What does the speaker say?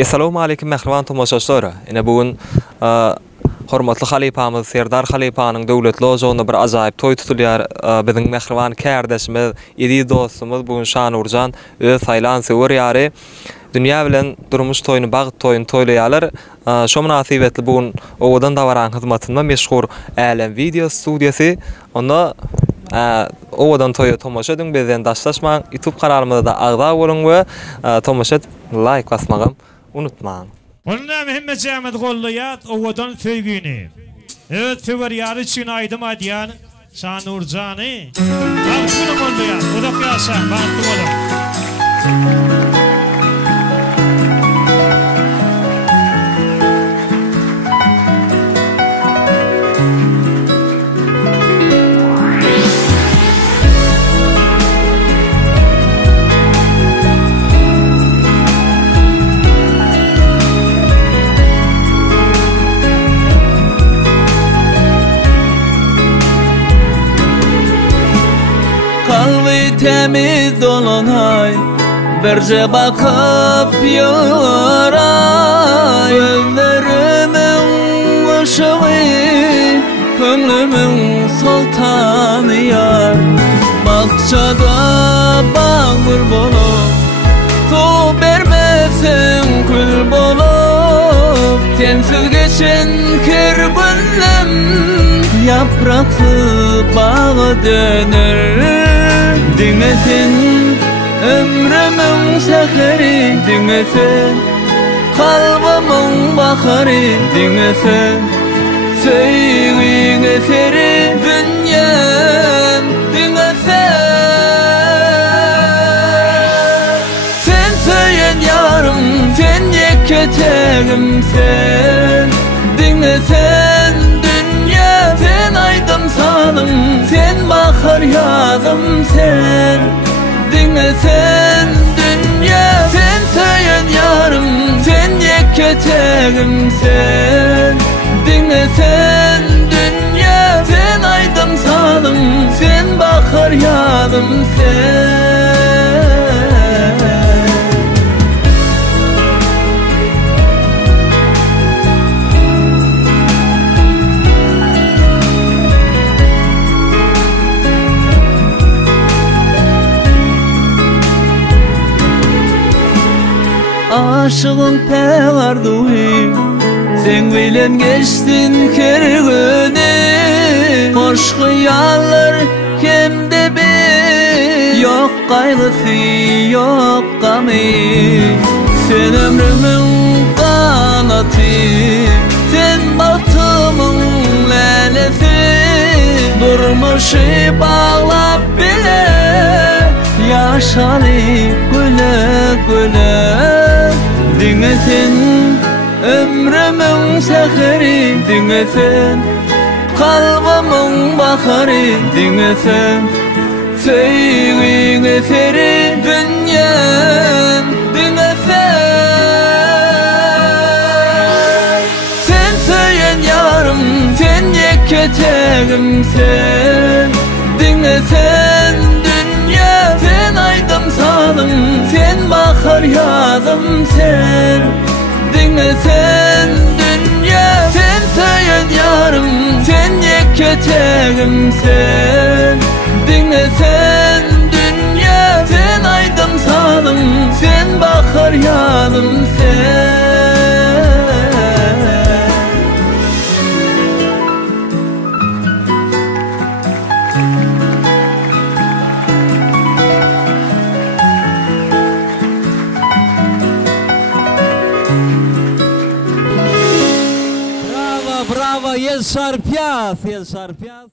Assalamu alaykum mehriban tomoşaçlar. Ine bugün hormatly halypamyz Serdar Halypanyň döwletli ojagynda bir ajaýyp toý tutulýar. Biziň mehriban kärdeşimiz, edi dostumuz bugün Şanurjan öz saýlan sewer ýary. Dünýä bilen durmuş toýuny bagyt toýuny toýlaýarlar. Şo münasibetli bugün owadan da baran hyzmatynda meşhur Älem video studiýasy. Onda owadan toýa tomoşa ediň, bizden daşlaşmaň. YouTube kanalymyza da agza boluň we tomoşa like basmagy unutmaň. Onunla Mehmet Ahmet Golluyat owadan söýgüni. Evet, sewer ýary üçin aýdym adyan Şanurjany. Bagtyny Golluyat, odak ýaşa, bagty bolar. Kalbi temiz dolanay, berce bakıp yoray. Gözlerimin ışığı, könlümün sultanı yar. Bakçada bağır bolup, su vermesin kül bolup. Sensiz geçen kir günlem, yapraklı bağı dönür. Dinlesin ömrümün seheri, dinlesin kalbimin baharı, dinlesin söyleyin eseri dünyam, dinlesin. Sen söyleyen yarım, sen yeketerim sen, dinlesin dünya, sen aydım sadım, sen bahar yazım sen, dinlesen dünya. Sen söyleyen yarım, sen yeketerim sen, dinlesen dünya. Sen aydım sadım, sen bahar yazım sen. Aşığın pevarduhi, sen bilen geçtin kergüni. Hoş hıyallar kemde bir, yok kaygısı yok gamı. Sen ömrümün kanatı, sen batımın lelesi. Durmuşu bağlap bile, yaşalı güle güle. Dinlesin ömrümün seheri, dinlesin kalbimin baharı, dinlesin söyleyin eseri dünyam, dinlesin. Sen söyleyen yarım, sen yeketerim sen, dinlesen dünya. Sen aydım sadım, sen bahar yazım sen, dinlesen dünya. Sen söyleyen yarım, sen yeketerim sen, dinlesen dünya. Sen aydım sadım, sen bahar yazım sen. Bravo, el Sarpiaz, el Sarpiaz.